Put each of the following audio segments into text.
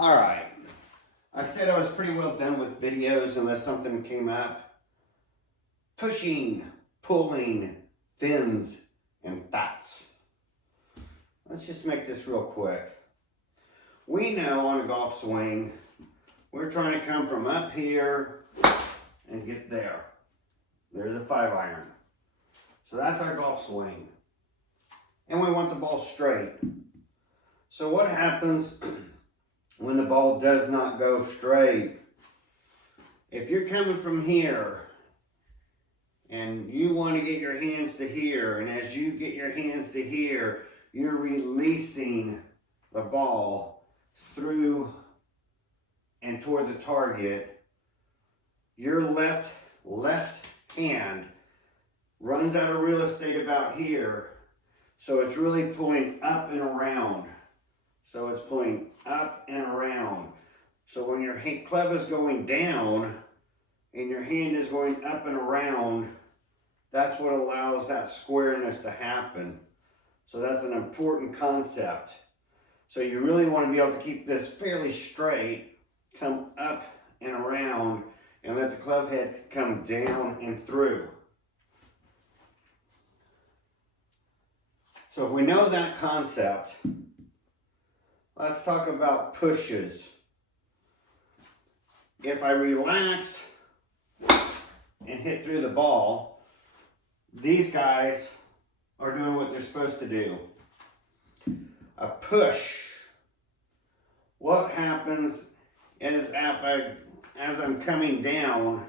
Alright, I said I was pretty well done with videos unless something came up. Pushing, pulling, thins, and fats. Let's just make this real quick. We know on a golf swing, we're trying to come from up here and get there. There's a 5-iron. So that's our golf swing. And we want the ball straight. So what happens when the ball does not go straight? If you're coming from here and you want to get your hands to here, and as you get your hands to here, you're releasing the ball through and toward the target, your left hand runs out of real estate about here, so it's really pulling up and around. So it's pulling up and around. So when your club is going down and your hand is going up and around, that's what allows that squareness to happen. So that's an important concept. So you really want to be able to keep this fairly straight, come up and around, and let the club head come down and through. So if we know that concept, let's talk about pushes. If I relax and hit through the ball, these guys are doing what they're supposed to do. A push. What happens is as I'm coming down,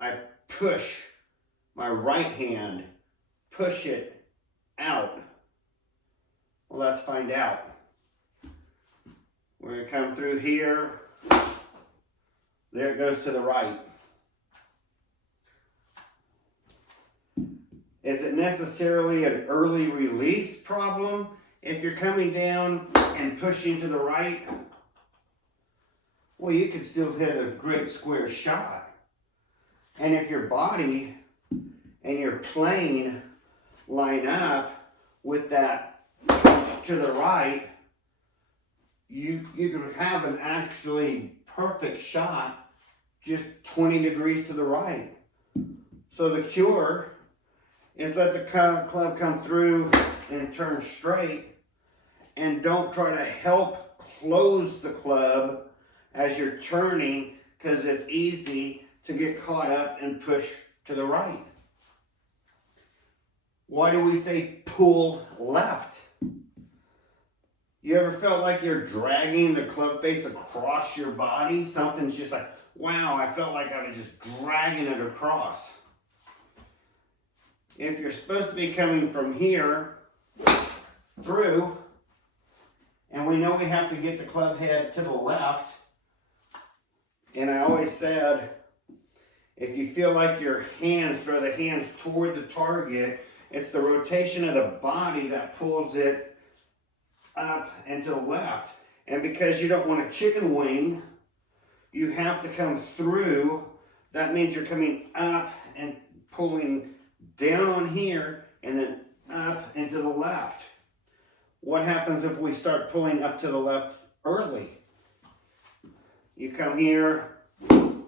I push my right hand, push it out. Well, let's find out. We're going to come through here. There it goes to the right. Is it necessarily an early release problem if you're coming down and pushing to the right? Well, you could still hit a great square shot. And if your body and your plane line up with that to the right, you could have an actually perfect shot just 20 degrees to the right. So the cure is let the club come through and turn straight, and don't try to help close the club as you're turning, because it's easy to get caught up and push to the right. Why do we say pull left? You ever felt like you're dragging the club face across your body? Something's just like, wow, I felt like I was just dragging it across. If you're supposed to be coming from here through, and we know we have to get the club head to the left, and I always said, if you feel like your hands, throw the hands toward the target, it's the rotation of the body that pulls it up and to the left. And because you don't want a chicken wing, you have to come through. That means you're coming up and pulling down on here and then up and to the left. What happens if we start pulling up to the left early? You come here, that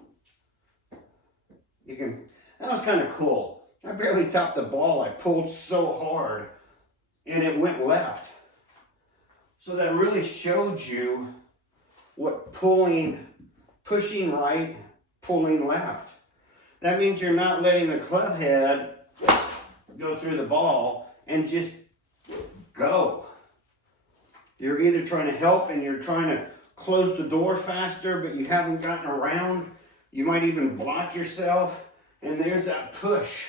was kind of cool. I barely topped the ball. I pulled so hard and it went left. So that really showed you what pushing right, pulling left. That means you're not letting the club head go through the ball and just go. You're either trying to help and you're trying to close the door faster, but you haven't gotten around. You might even block yourself, and there's that push.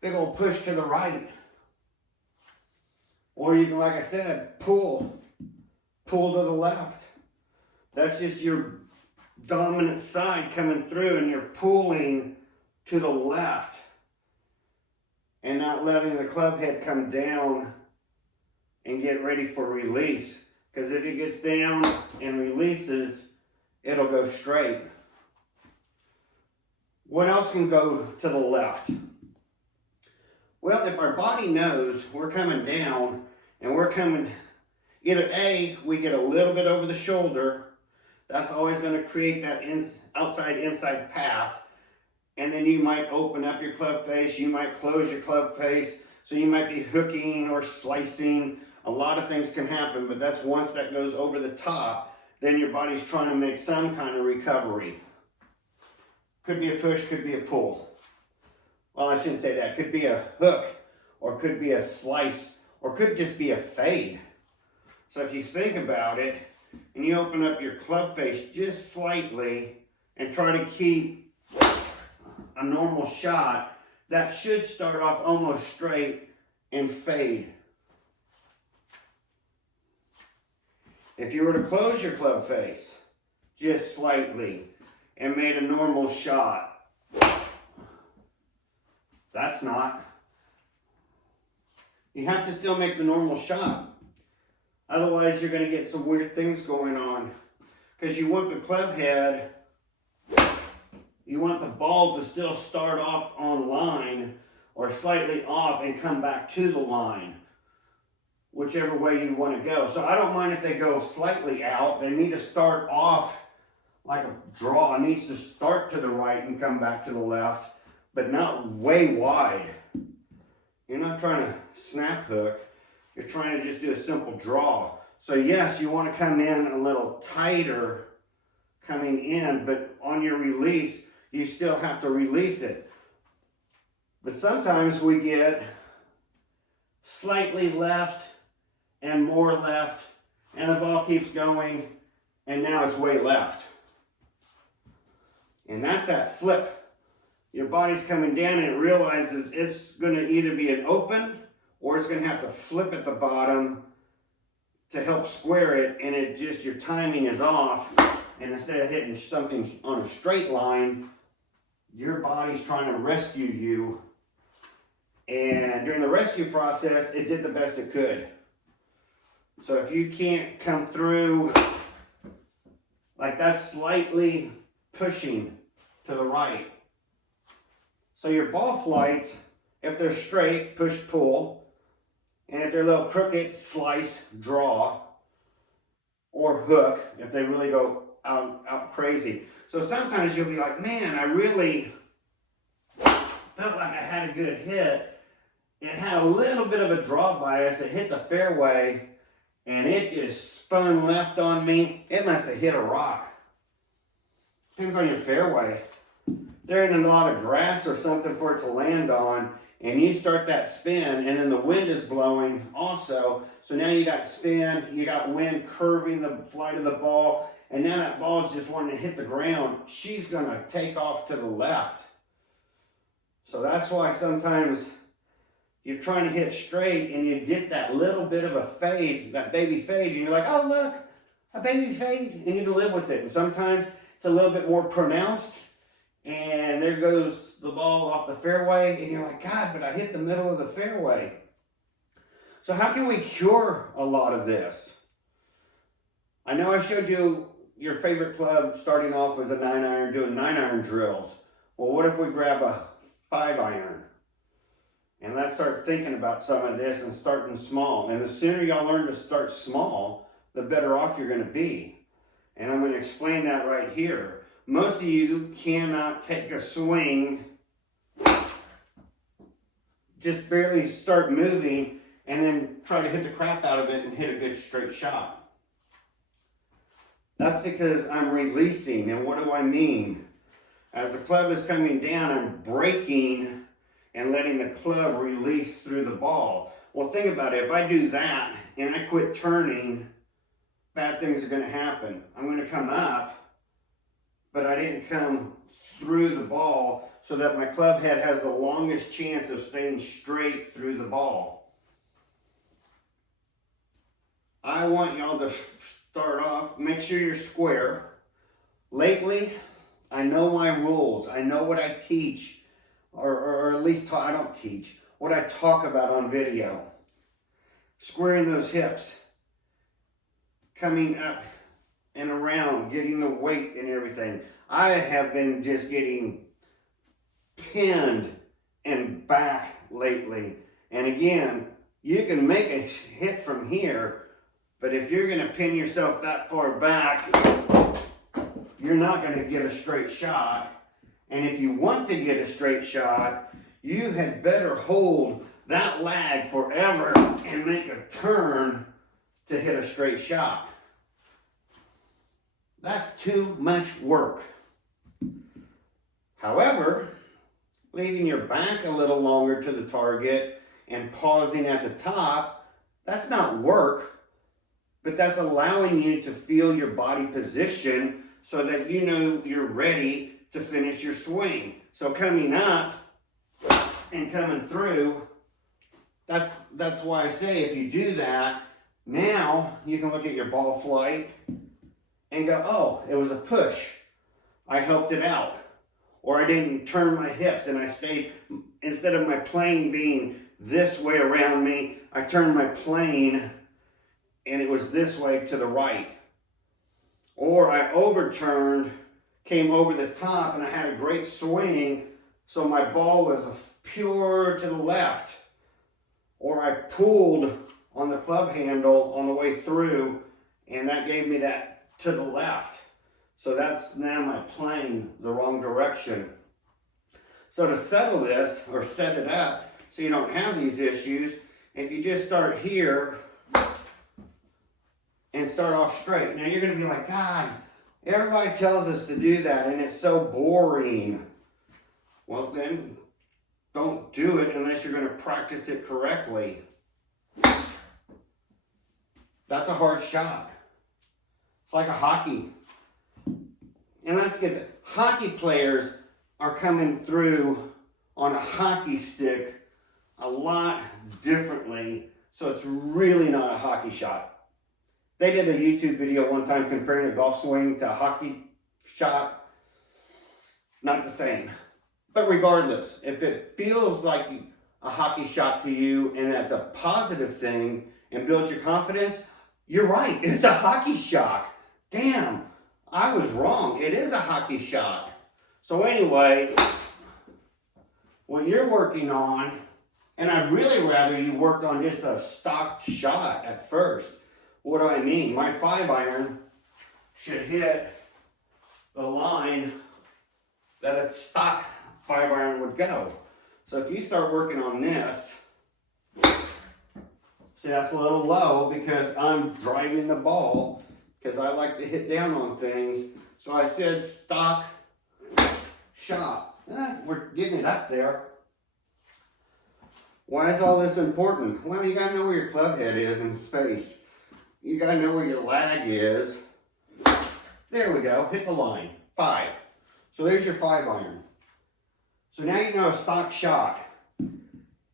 Big old push to the right. Or you can, like I said, pull to the left. That's just your dominant side coming through, and you're pulling to the left and not letting the club head come down and get ready for release. Because if it gets down and releases, it'll go straight. What else can go to the left? Well, if our body knows we're coming down and we're coming either A, we get a little bit over the shoulder. That's always going to create that outside-inside path. And then you might open up your club face. You might close your club face. So you might be hooking or slicing. A lot of things can happen, but that's once that goes over the top, then your body's trying to make some kind of recovery. Could be a push, could be a pull. Well, I shouldn't say that. Could be a hook, or could be a slice, or could just be a fade. So if you think about it, and you open up your club face just slightly, and try to keep a normal shot, that should start off almost straight and fade. If you were to close your club face just slightly and made a normal shot, that's not. You have to still make the normal shot. Otherwise, you're going to get some weird things going on. Because you want the club head, you want the ball to still start off on line or slightly off and come back to the line. Whichever way you want to go. So I don't mind if they go slightly out. They need to start off like a draw. It needs to start to the right and come back to the left, but not way wide. You're not trying to snap hook. You're trying to just do a simple draw. So yes, you want to come in a little tighter coming in, but on your release, you still have to release it. But sometimes we get slightly left and more left, and the ball keeps going, and now it's way left. And that's that flip. Your body's coming down and it realizes it's going to either be an open or it's going to have to flip at the bottom to help square it, and it just, your timing is off, and instead of hitting something on a straight line, your body's trying to rescue you, and during the rescue process, it did the best it could. So if you can't come through like that's slightly pushing to the right. So your ball flights, if they're straight, push, pull. And if they're a little crooked, slice, draw. Or hook, if they really go out crazy. So sometimes you'll be like, man, I really felt like I had a good hit. It had a little bit of a draw bias. It hit the fairway. And it just spun left on me. It must have hit a rock. Depends on your fairway. There ain't a lot of grass or something for it to land on. And you start that spin, and then the wind is blowing also. So now you got spin, you got wind curving the flight of the ball. And now that ball's just wanting to hit the ground. She's going to take off to the left. So that's why sometimes you're trying to hit straight and you get that little bit of a fade, that baby fade, and you're like, oh look, a baby fade, and you can live with it. And sometimes it's a little bit more pronounced, and there goes the ball off the fairway, and you're like, God, but I hit the middle of the fairway. So how can we cure a lot of this? I know I showed you your favorite club starting off was a 9-iron, doing 9-iron drills. Well, what if we grab a 5-iron? And let's start thinking about some of this and starting small. And the sooner y'all learn to start small, the better off you're going to be. And I'm going to explain that right here. Most of you cannot take a swing, just barely start moving, and then try to hit the crap out of it and hit a good straight shot. That's because I'm releasing. And what do I mean? As the club is coming down, I'm braking and letting the club release through the ball. Well, think about it. If I do that and I quit turning, bad things are going to happen. I'm going to come up, but I didn't come through the ball so that my club head has the longest chance of staying straight through the ball. I want y'all to start off, make sure you're square. Lately, I know my rules. I know what I teach. Or at least I don't teach, what I talk about on video. Squaring those hips, coming up and around, getting the weight and everything. I have been just getting pinned and back lately. And again, you can make a hit from here, But if you're going to pin yourself that far back, you're not going to get a straight shot. And if you want to get a straight shot, you had better hold that lag forever and make a turn to hit a straight shot. That's too much work. However, leaving your back a little longer to the target and pausing at the top, that's not work, but that's allowing you to feel your body position so that you know you're ready to finish your swing. So coming up and coming through, that's why I say if you do that, now you can look at your ball flight and go, oh, it was a push. I helped it out. Or I didn't turn my hips and I stayed, instead of my plane being this way around me, I turned my plane and it was this way to the right. Or I overturned, came over the top, and I had a great swing, so my ball was pure to the left. Or I pulled on the club handle on the way through, and that gave me that to the left. So that's now my plane the wrong direction. So to settle this, or set it up, so you don't have these issues, if you just start here, and start off straight. Now you're going to be like, God, everybody tells us to do that and it's so boring. Well then, don't do it unless you're going to practice it correctly. That's a hard shot. It's like a hockey. And let's get it. Hockey players are coming through on a hockey stick a lot differently, so it's really not a hockey shot. They did a YouTube video one time comparing a golf swing to a hockey shot. Not the same. But regardless, if it feels like a hockey shot to you and that's a positive thing and builds your confidence, you're right. It's a hockey shot. Damn, I was wrong. It is a hockey shot. So anyway, what you're working on, and I'd really rather you worked on just a stock shot at first. What do I mean? My 5-iron should hit the line that a stock 5-iron would go. So if you start working on this, see that's a little low because I'm driving the ball because I like to hit down on things. So I said stock shot. We're getting it up there. Why is all this important? Well, you gotta know where your club head is in space. You gotta know where your lag is. There we go, hit the line, 5. So there's your 5-iron. So now you know a stock shot.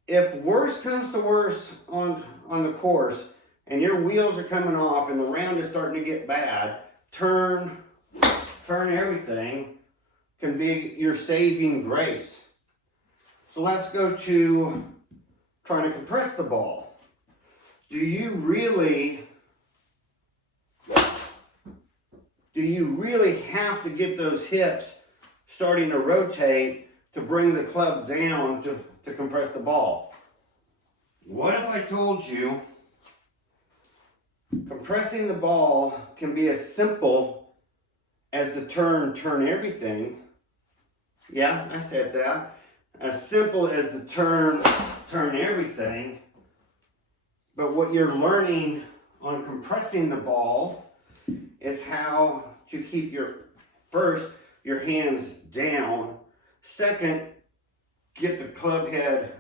If worse comes to worse on the course and your wheels are coming off and the round is starting to get bad, turn everything can be your saving grace. So let's go to trying to compress the ball. Do you really have to get those hips starting to rotate to bring the club down to compress the ball? What if I told you compressing the ball can be as simple as the turn everything? Yeah, I said that. As simple as the turn everything. But what you're learning on compressing the ball is how to keep your hands down. Second, get the club head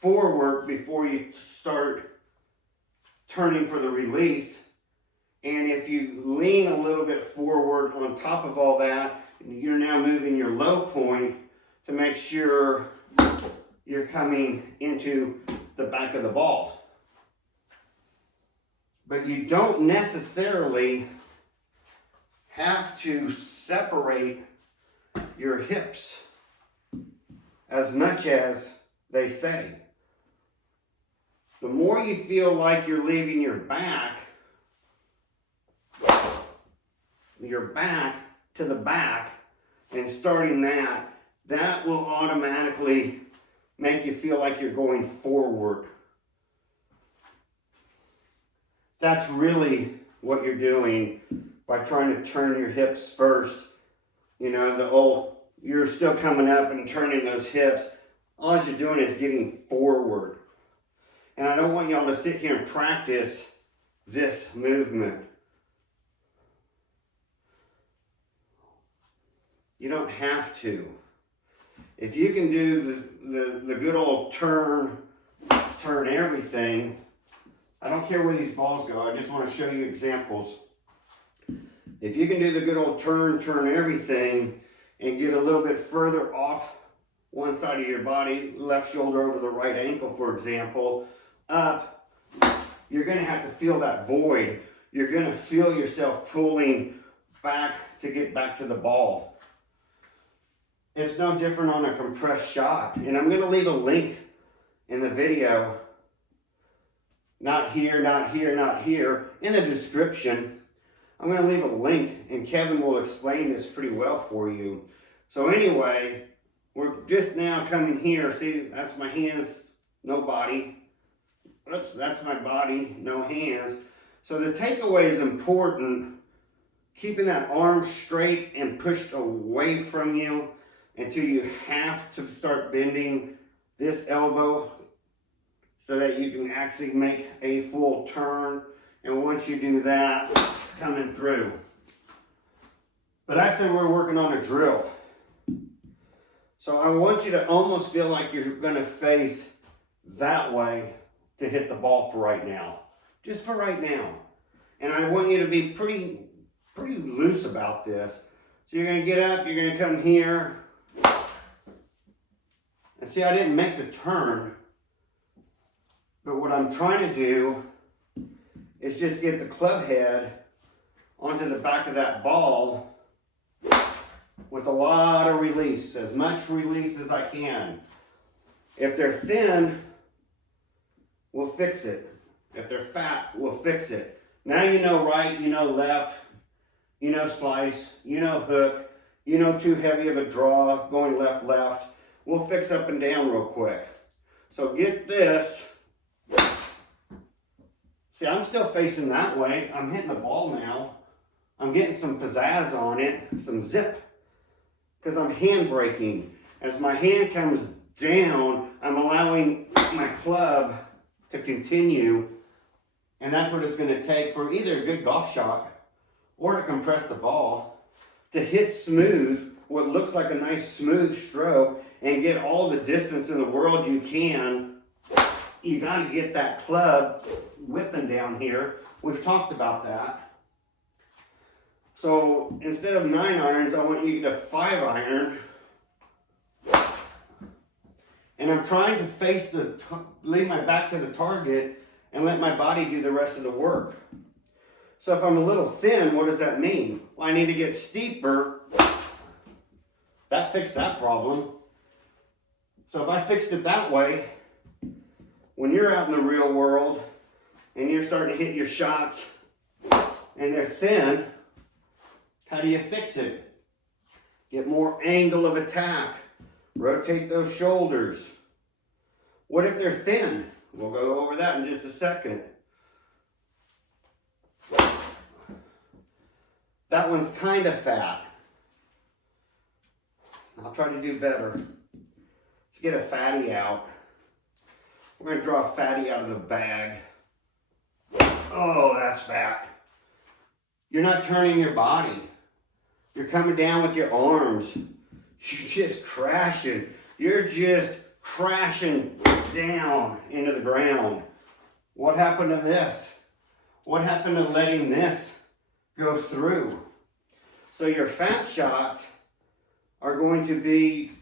forward before you start turning for the release. And if you lean a little bit forward on top of all that, you're now moving your low point to make sure you're coming into the back of the ball. But you don't necessarily have to separate your hips as much as they say. The more you feel like you're leaving your back to the back and starting that will automatically make you feel like you're going forward. That's really what you're doing by trying to turn your hips first. You know, you're still coming up and turning those hips. All you're doing is getting forward. And I don't want y'all to sit here and practice this movement. You don't have to. If you can do the good old turn everything, I don't care where these balls go, I just want to show you examples. If you can do the good old turn everything, and get a little bit further off one side of your body, left shoulder over the right ankle, for example, up, you're going to have to feel that void. You're going to feel yourself pulling back to get back to the ball. It's no different on a compressed shot. And I'm going to leave a link in the video, not here, not here, not here, in the description. I'm going to leave a link, and Kevin will explain this pretty well for you. So anyway, we're just now coming here. See, that's my hands, no body. Oops, that's my body, no hands. So the takeaway is important, keeping that arm straight and pushed away from you until you have to start bending this elbow so that you can actually make a full turn. And once you do that, coming through. But I said we're working on a drill. So I want you to almost feel like you're going to face that way to hit the ball for right now. Just for right now. And I want you to be pretty loose about this. So you're going to get up, you're going to come here. And see, I didn't make the turn. But what I'm trying to do is just get the club head onto the back of that ball with a lot of release, as much release as I can. If they're thin, we'll fix it. If they're fat, we'll fix it. Now you know right, you know left, you know slice, you know hook, you know too heavy of a draw, going left. We'll fix up and down real quick. So get this. See, I'm still facing that way. I'm hitting the ball now. I'm getting some pizzazz on it, some zip, because I'm hand braking. As my hand comes down, I'm allowing my club to continue, and that's what it's going to take for either a good golf shot or to compress the ball, to hit smooth, what looks like a nice smooth stroke, and get all the distance in the world you can. You got to get that club whipping down here. We've talked about that. So instead of 9 irons, I want you to 5 iron. And I'm trying to lean my back to the target and let my body do the rest of the work. So if I'm a little thin, what does that mean? Well, I need to get steeper. That fixed that problem. So if I fixed it that way, when you're out in the real world and you're starting to hit your shots and they're thin, how do you fix it? Get more angle of attack. Rotate those shoulders. What if they're thin? We'll go over that in just a second. That one's kind of fat. I'll try to do better. Let's get a fatty out. We're going to draw a fatty out of the bag. Oh, that's fat. You're not turning your body. You're coming down with your arms. You're just crashing. You're just crashing down into the ground. What happened to this? What happened to letting this go through? So your fat shots are going to be,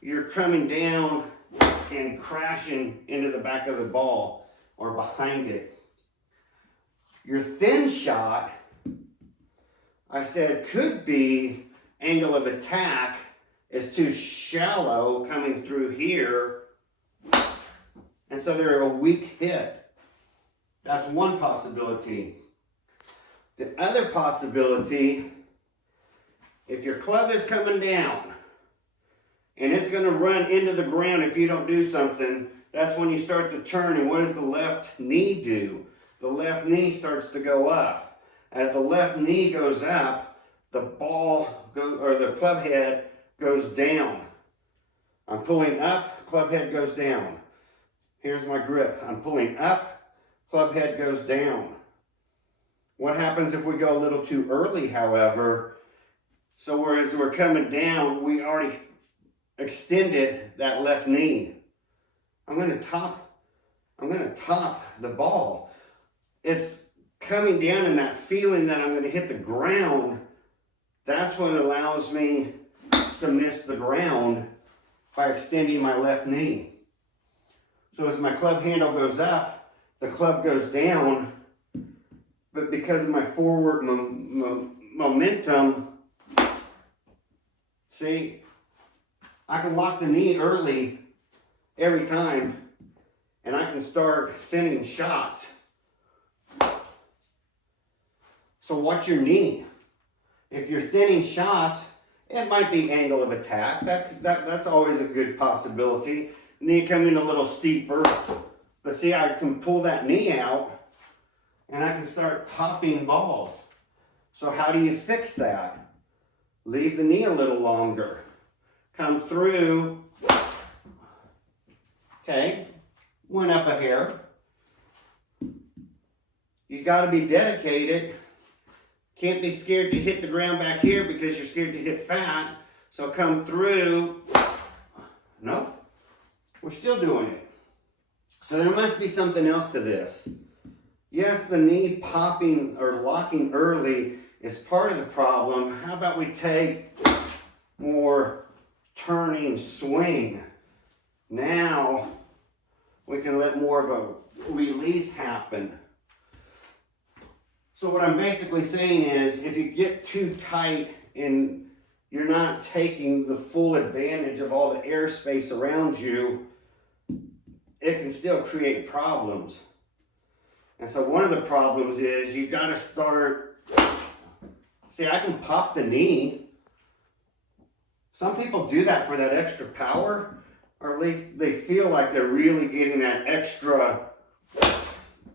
you're coming down and crashing into the back of the ball or behind it. Your thin shot, I said, could be angle of attack is too shallow coming through here, and so they're a weak hit. That's one possibility. The other possibility, if your club is coming down and it's going to run into the ground if you don't do something, that's when you start to turn. And what does the left knee do? the left knee starts to go up. As the left knee goes up, the the club head goes down. I'm pulling up, club head goes down. Here's my grip. I'm pulling up, club head goes down. What happens if we go a little too early, however? So whereas we're coming down, we already extended that left knee. I'm going to top the ball. It's coming down and that feeling that I'm going to hit the ground. That's what allows me to miss the ground by extending my left knee. So as my club handle goes up, the club goes down, but because of my forward momentum, see, I can lock the knee early every time, and I can start thinning shots. So watch your knee. If you're thinning shots, it might be angle of attack. That's always a good possibility. Knee coming a little steeper. But see, I can pull that knee out and I can start topping balls. So how do you fix that? Leave the knee a little longer. Come through. Okay, went up a hair. You got to be dedicated. Can't be scared to hit the ground back here because you're scared to hit fat. So come through. No, we're still doing it. So there must be something else to this. Yes, the knee popping or locking early is part of the problem. How about we take more turning swing? Now we can let more of a release happen. So what I'm basically saying is, if you get too tight and you're not taking the full advantage of all the airspace around you, it can still create problems. And so one of the problems is you got to start, see, I can pop the knee. Some people do that for that extra power, or at least they feel like they're really getting that extra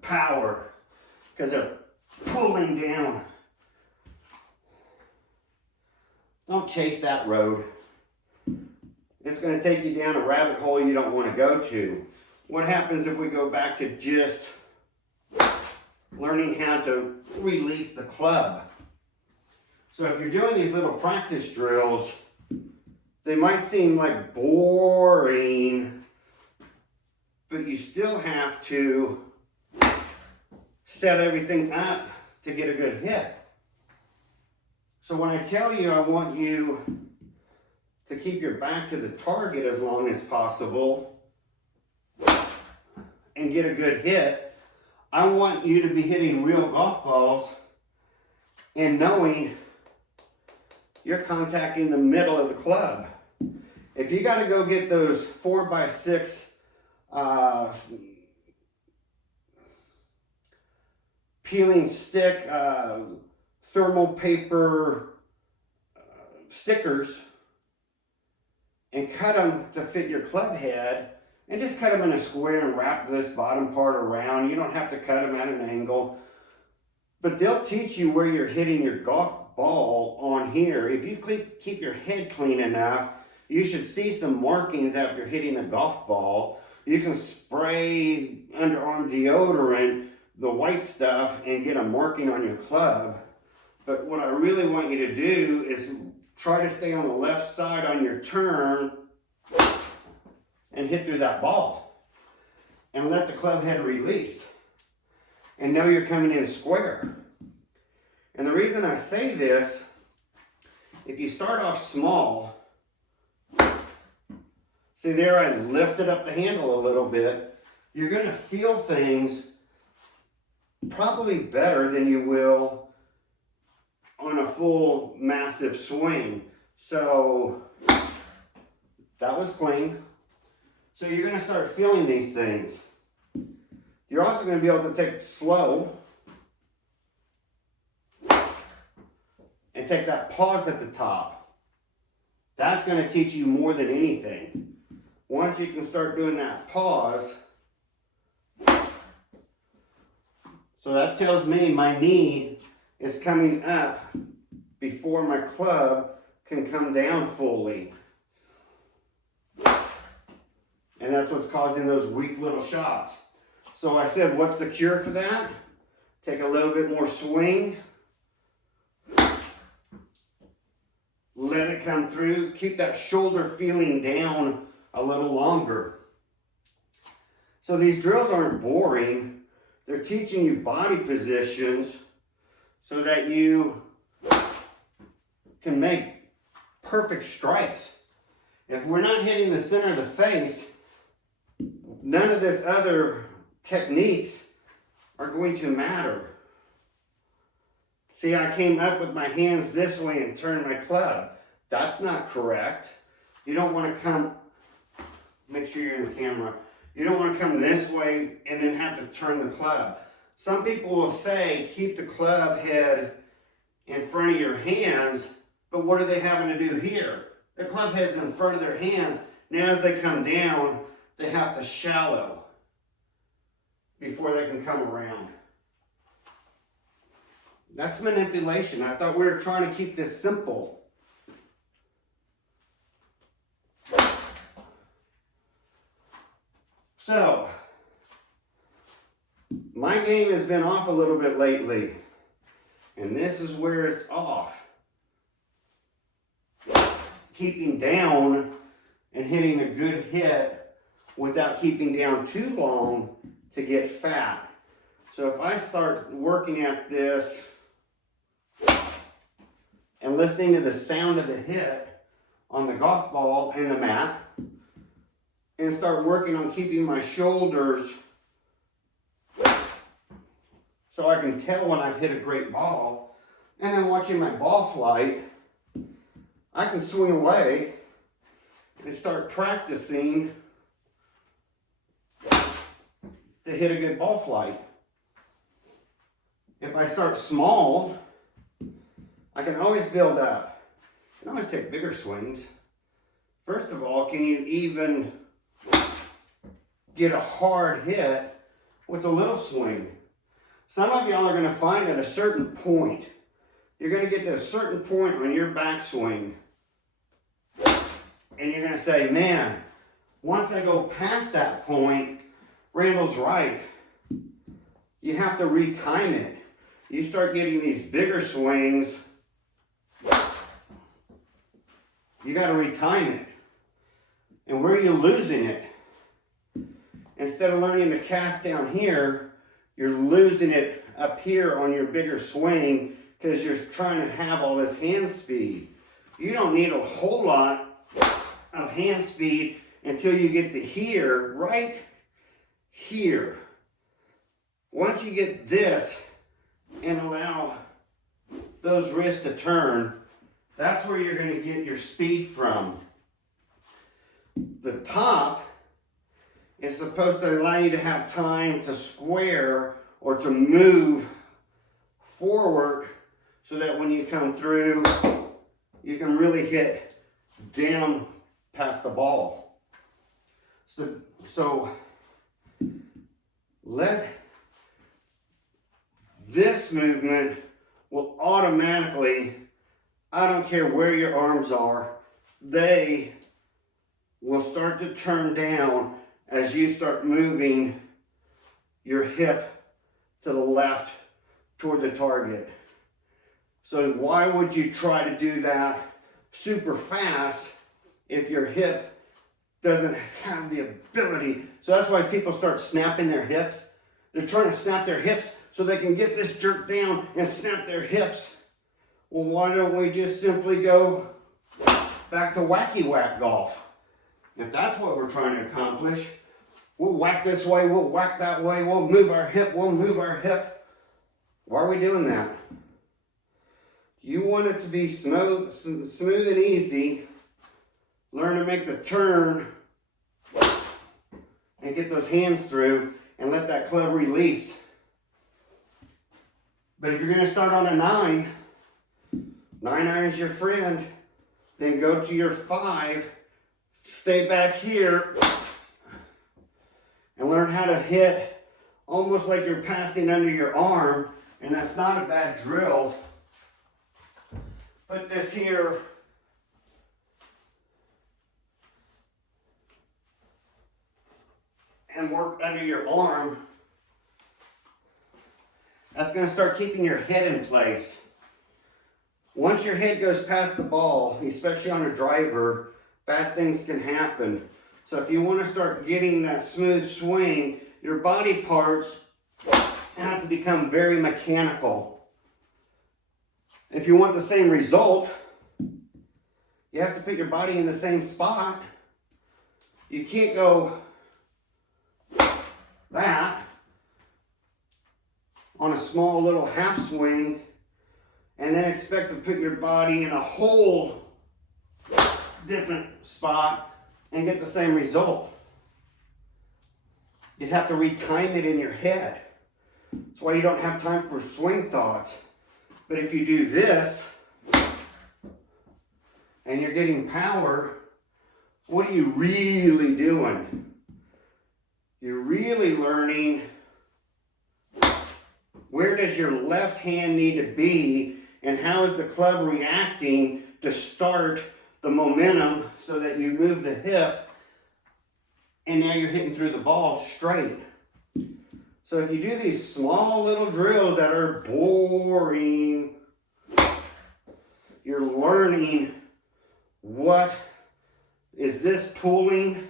power because they're pulling down. Don't chase that road. It's going to take you down a rabbit hole you don't want to go to. What happens if we go back to just learning how to release the club? So if you're doing these little practice drills, they might seem like boring, but you still have to set everything up to get a good hit. So when I tell you I want you to keep your back to the target as long as possible and get a good hit, I want you to be hitting real golf balls and knowing you're contacting the middle of the club. If you got to go get those 4x6 peeling stick, thermal paper stickers and cut them to fit your club head, and just cut them in a square and wrap this bottom part around. You don't have to cut them at an angle, but they'll teach you where you're hitting your golf ball on here. If you keep your head clean enough, you should see some markings after hitting a golf ball. You can spray underarm deodorant, the white stuff, and get a marking on your club. But what I really want you to do is try to stay on the left side on your turn and hit through that ball and let the club head release and know you're coming in square. And the reason I say this, if you start off small, see there I lifted up the handle a little bit, you're going to feel things probably better than you will on a full massive swing. So that was clean. So you're going to start feeling these things. You're also going to be able to take it slow and take that pause at the top. That's going to teach you more than anything. Once you can start doing that pause, So that tells me my knee is coming up before my club can come down fully. And that's what's causing those weak little shots. So I said, what's the cure for that? Take a little bit more swing. Let it come through. Keep that shoulder feeling down a little longer. So these drills aren't boring. They're teaching you body positions so that you can make perfect strikes. If we're not hitting the center of the face, none of this other techniques are going to matter. See, I came up with my hands this way and turned my club. That's not correct. You don't want to come, make sure you're in the camera. You don't want to come this way and then have to turn the club. Some people will say, keep the club head in front of your hands, but what are they having to do here? The club head's in front of their hands. Now as they come down, they have to shallow before they can come around. That's manipulation. I thought we were trying to keep this simple. So, my game has been off a little bit lately, and this is where it's off. Keeping down and hitting a good hit without keeping down too long to get fat. So if I start working at this and listening to the sound of the hit on the golf ball and the mat, and start working on keeping my shoulders so I can tell when I've hit a great ball, and then watching my ball flight, I can swing away and start practicing to hit a good ball flight. If I start small, I can always build up. I can always take bigger swings. First of all, can you even get a hard hit with a little swing? Some of y'all are going to find at a certain point, you're going to get to a certain point on your backswing, and you're going to say, man, once I go past that point, Randall's right. You have to retime it. You start getting these bigger swings, you got to retime it. And where are you losing it? Instead of learning to cast down here, you're losing it up here on your bigger swing because you're trying to have all this hand speed. You don't need a whole lot of hand speed until you get to here, right here. Once you get this and allow those wrists to turn, that's where you're going to get your speed from. The top is supposed to allow you to have time to square or to move forward so that when you come through, you can really hit down past the ball. So let this movement will automatically, I don't care where your arms are, they will start to turn down as you start moving your hip to the left toward the target. So why would you try to do that super fast if your hip doesn't have the ability? So that's why people start snapping their hips. They're trying to snap their hips so they can get this jerk down and snap their hips. Well, why don't we just simply go back to wacky whack golf? If that's what we're trying to accomplish, we'll whack this way, we'll whack that way, we'll move our hip, we'll move our hip. Why are we doing that? You want it to be smooth and easy. Learn to make the turn and get those hands through and let that club release. But if you're going to start on a 9 iron's your friend, then go to your 5, stay back here, and learn how to hit almost like you're passing under your arm, and that's not a bad drill. Put this here and work under your arm. That's going to start keeping your head in place. Once your head goes past the ball, especially on a driver, bad things can happen. So if you want to start getting that smooth swing, your body parts have to become very mechanical. If you want the same result, you have to put your body in the same spot. You can't go that on a small little half swing and then expect to put your body in a whole different spot and get the same result. You'd have to retime it in your head. That's why you don't have time for swing thoughts. But if you do this and you're getting power, what are you really doing? You're really learning where does your left hand need to be and how is the club reacting to start the momentum so that you move the hip and now you're hitting through the ball straight. So if you do these small little drills that are boring, you're learning what is this pulling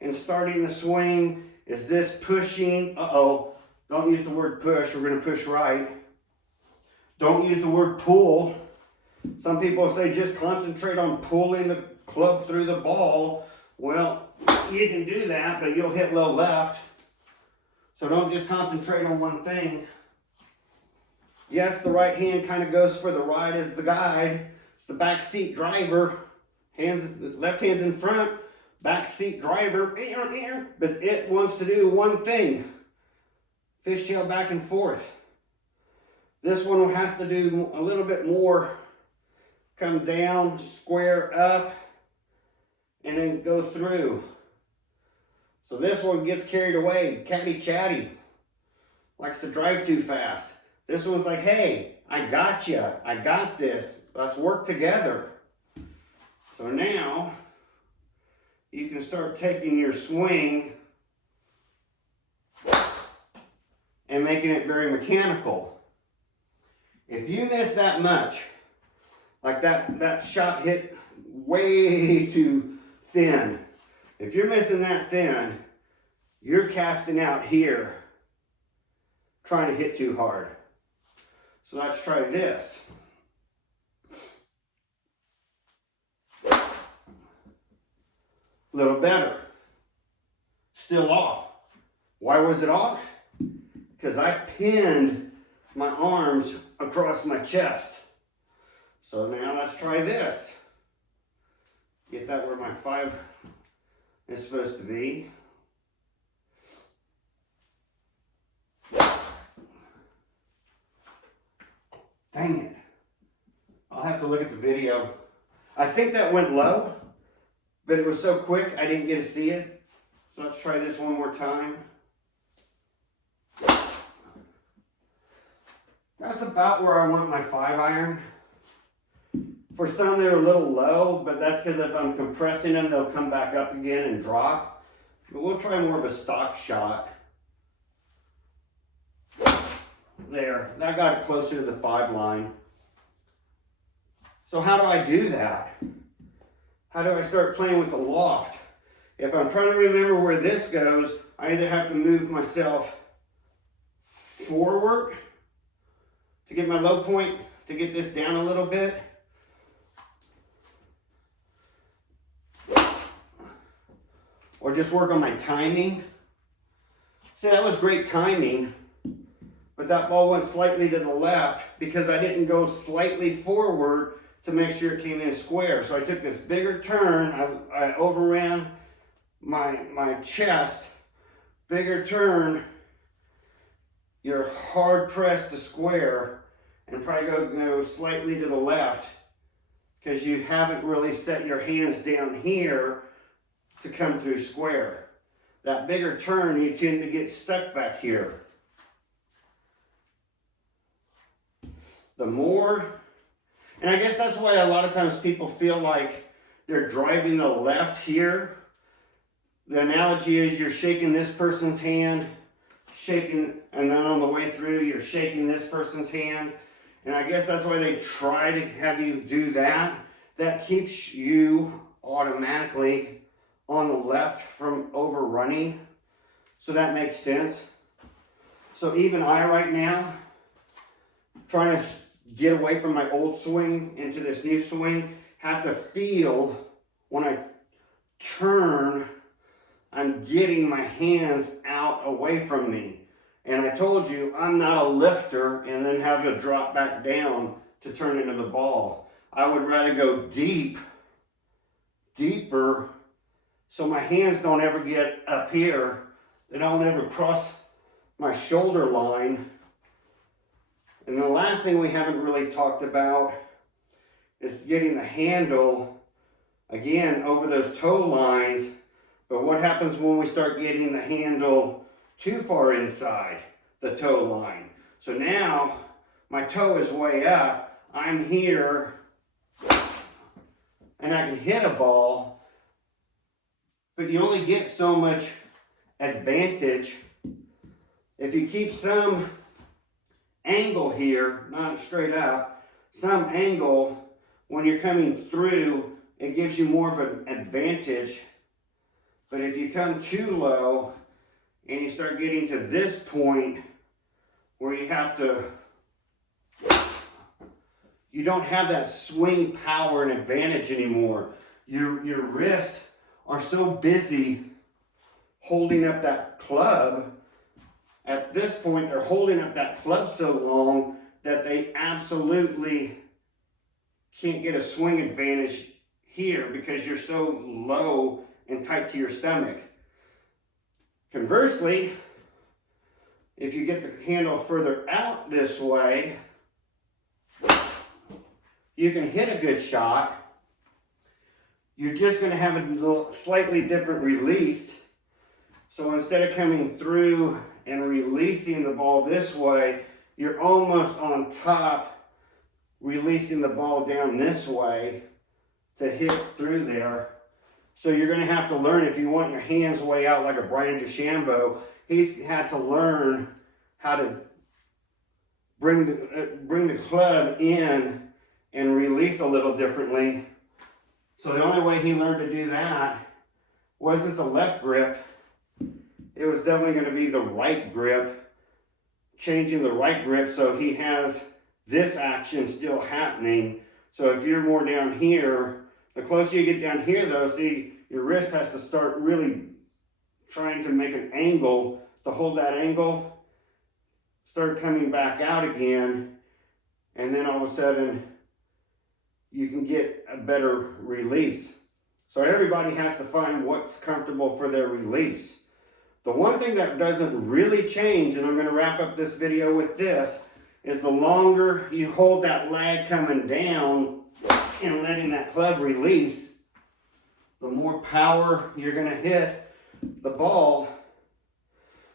and starting the swing? Is this pushing? Uh-oh, don't use the word push, we're gonna push right. Don't use the word pull. Some people say just concentrate on pulling the club through the ball. Well, you can do that, but you'll hit low left. So don't just concentrate on one thing. Yes, the right hand kind of goes for the ride as the guide. It's the back seat driver. Left hand's in front, back seat driver. But it wants to do one thing. Fishtail back and forth. This one has to do a little bit more. Come down, square up, and then go through. So this one gets carried away, catty chatty, likes to drive too fast. This one's like, hey, I got you, I got this, let's work together. So now, you can start taking your swing and making it very mechanical. If you miss that much, like that shot hit way too thin. If you're missing that thin, you're casting out here, trying to hit too hard. So let's try this. A little better. Still off. Why was it off? Because I pinned my arms across my chest. So now let's try this. Get that where my 5 is supposed to be. Dang it. I'll have to look at the video. I think that went low, but it was so quick I didn't get to see it. So let's try this one more time. That's about where I want my 5-iron. For some, they're a little low, but that's because if I'm compressing them, they'll come back up again and drop. But we'll try more of a stock shot. There, that got it closer to the 5 line. So how do I do that? How do I start playing with the loft? If I'm trying to remember where this goes, I either have to move myself forward to get my low point, to get this down a little bit. Or just work on my timing. See, that was great timing, but that ball went slightly to the left because I didn't go slightly forward to make sure it came in square. So I took this bigger turn, I overran my chest, bigger turn, you're hard pressed to square, and probably go slightly to the left because you haven't really set your hands down here to come through square. That bigger turn, you tend to get stuck back here. the more, and I guess that's why a lot of times people feel like they're driving the left here. The analogy is you're shaking this person's hand, shaking, and then on the way through you're shaking this person's hand. And I guess that's why they try to have you do that. That keeps you automatically on the left from overrunning. So that makes sense. So even I right now, trying to get away from my old swing into this new swing, have to feel when I turn, I'm getting my hands out away from me. And I told you, I'm not a lifter and then have to drop back down to turn into the ball. I would rather go deeper, so my hands don't ever get up here. They don't ever cross my shoulder line. And the last thing we haven't really talked about is getting the handle, again, over those toe lines. But what happens when we start getting the handle too far inside the toe line? So now my toe is way up, I'm here, and I can hit a ball, but you only get so much advantage if you keep some angle here, not straight up, some angle when you're coming through, it gives you more of an advantage. But if you come too low and you start getting to this point where you have to, you don't have that swing power and advantage anymore. Your wrists are so busy holding up that club. At this point, they're holding up that club so long that they absolutely can't get a swing advantage here because you're so low and tight to your stomach. Conversely, if you get the handle further out this way, you can hit a good shot. You're just going to have a little slightly different release. So instead of coming through and releasing the ball this way, you're almost on top, releasing the ball down this way to hit through there. So you're going to have to learn, if you want your hands way out like a Brian DeChambeau, he's had to learn how to bring the club in and release a little differently. So the only way he learned to do that wasn't the left grip. It was definitely going to be the right grip, changing the right grip so he has this action still happening. So if you're more down here, the closer you get down here though, see, your wrist has to start really trying to make an angle to hold that angle, start coming back out again, and then all of a sudden you can get a better release. So everybody has to find what's comfortable for their release. The one thing that doesn't really change, and I'm going to wrap up this video with this, is the longer you hold that lag coming down and letting that club release, the more power you're going to hit the ball.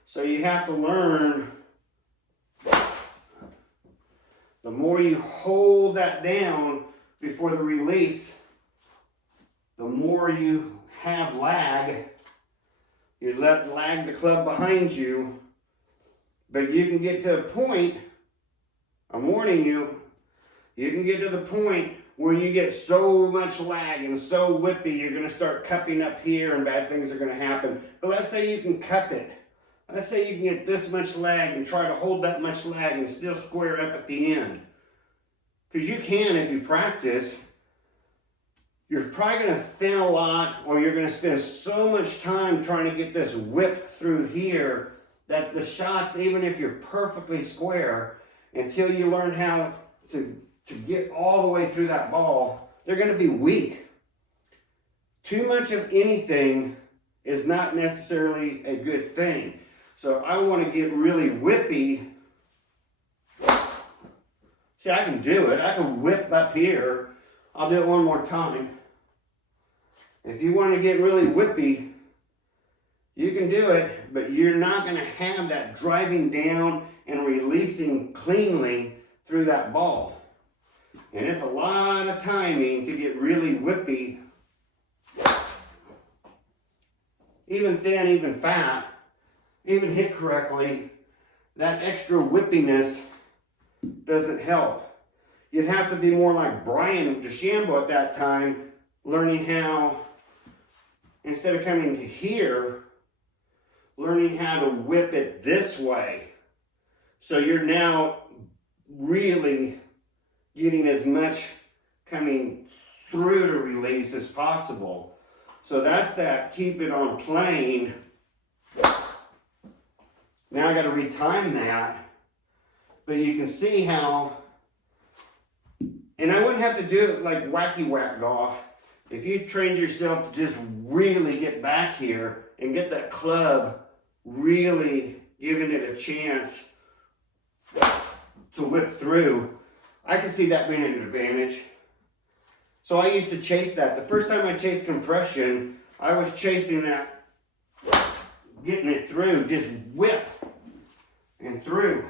So you have to learn, the more you hold that down before the release, the more you have lag. You lag the club behind you, but you can get to a point, I'm warning you, you can get to the point where you get so much lag and so whippy, you're going to start cupping up here and bad things are going to happen. But let's say you can cup it. Let's say you can get this much lag and try to hold that much lag and still square up at the end. Because you can if you practice. You're probably going to thin a lot, or you're going to spend so much time trying to get this whip through here that the shots, even if you're perfectly square, until you learn how to get all the way through that ball, they're going to be weak. Too much of anything is not necessarily a good thing. So if I want to get really whippy, see, I can do it. I can whip up here. I'll do it one more time. If you want to get really whippy, you can do it, but you're not going to have that driving down and releasing cleanly through that ball. And it's a lot of timing to get really whippy, even thin, even fat, even hit correctly. That extra whippiness doesn't help. You'd have to be more like Brian DeChambeau at that time, learning how, instead of coming to here, learning how to whip it this way. So you're now really getting as much coming through to release as possible. So that's that, keep it on plane. Now I got to retime that, but you can see how, and I wouldn't have to do it like wacky whack golf. If you trained yourself to just really get back here and get that club really giving it a chance to whip through, I can see that being an advantage. So I used to chase that. The first time I chased compression, I was chasing that, getting it through, just whip and through.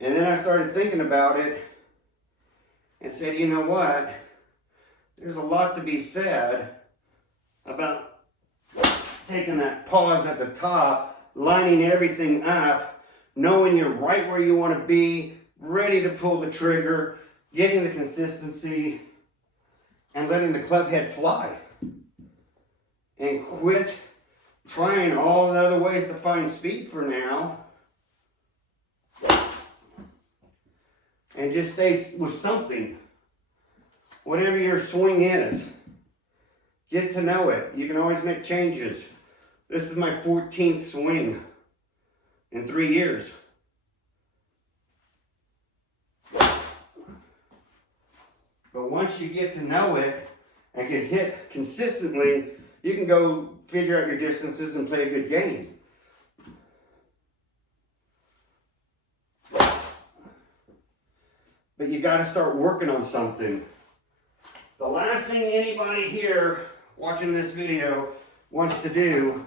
And then I started thinking about it and said, you know what? There's a lot to be said about taking that pause at the top, lining everything up, knowing you're right where you want to be, ready to pull the trigger, getting the consistency, and letting the club head fly. And quit trying all the other ways to find speed for now. And just stay with something. Whatever your swing is, get to know it. You can always make changes. This is my 14th swing in 3 years. But once you get to know it and can hit consistently, you can go figure out your distances and play a good game. But you got to start working on something. The last thing anybody here watching this video wants to do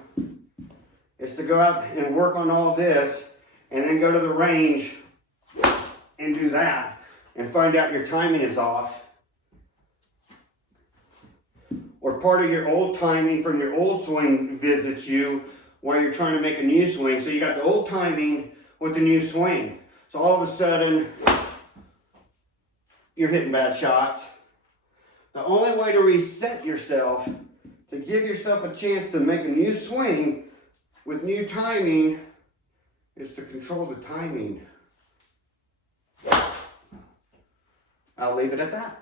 is to go out and work on all this and then go to the range and do that and find out your timing is off. Or part of your old timing from your old swing visits you while you're trying to make a new swing. So you got the old timing with the new swing. So all of a sudden, you're hitting bad shots. The only way to reset yourself, to give yourself a chance to make a new swing with new timing, is to control the timing. I'll leave it at that.